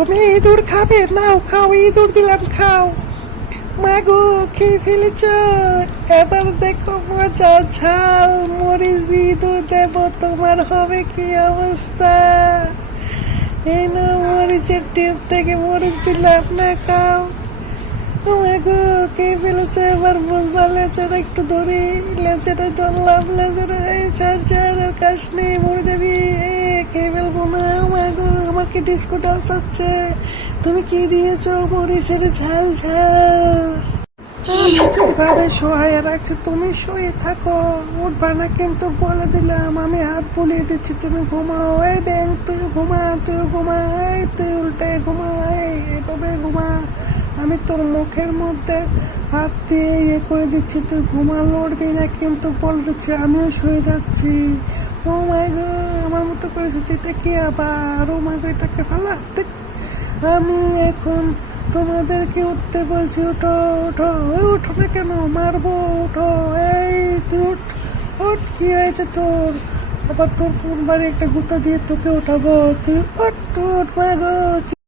তুমি ইঁদুর খাবে? নাও খাও, ইঁদুর দিলাম, খাও। মাগো, খেয়ে ফেলেছ? এবার দেখো মজা, ঝাল মরিচ ইঁদুর দেব, তোমার হবে কি অবস্থা। এই না, মরিচের টিপ থেকে মরিচ দিলাম, না খাও। ও মাগো, খেয়ে ফেলেছ, এবার বুঝবা। লেজটা একটু ধরি, লেজটা ধরলাম, লেজটা এই ছাড় ছাড়, আর কাশ নেই, মরে যাবি। খেয়ে ফেলবো না। ও মাগো, আমার কি ডিস্কো ডান্স হচ্ছে। তুমি কি দিয়েছো? মরিচের ঝাল ঝাল। আমি যেভাবে শোয়া রাখছি, তুমি শুয়ে থাকো, উঠবা না কিন্তু, বলে দিলাম। আমি হাত বুলিয়ে দিচ্ছি, তুমি ঘুমাও। এই ব্যাং, তুই ঘুমা, তুই ঘুমা, এই তুই উল্টে ঘুমা, এইভাবে ঘুমা। আমি তোর মুখের মধ্যে হাত দিয়ে ইয়ে করে দিচ্ছি, তুই ঘুমা, লড়বি না কিন্তু, বলে দিচ্ছি। আমিও শুয়ে যাচ্ছি। ও মাই গো, আমার মতো করেছিস এটা কি আবার? ও মাই গো, এটাকে ফালা। আমি এখন তোমাদেরকে উঠতে বলছি, উঠো উঠো। উঠো না কেন, মারবো, উঠো। এই তুই উঠ, উঠ। কি হয়েছে তোর? আবার তোর কোন বাড়ি একটা গুতা দিয়ে তোকে উঠাবো। তুই উঠ, উঠ। মাগো।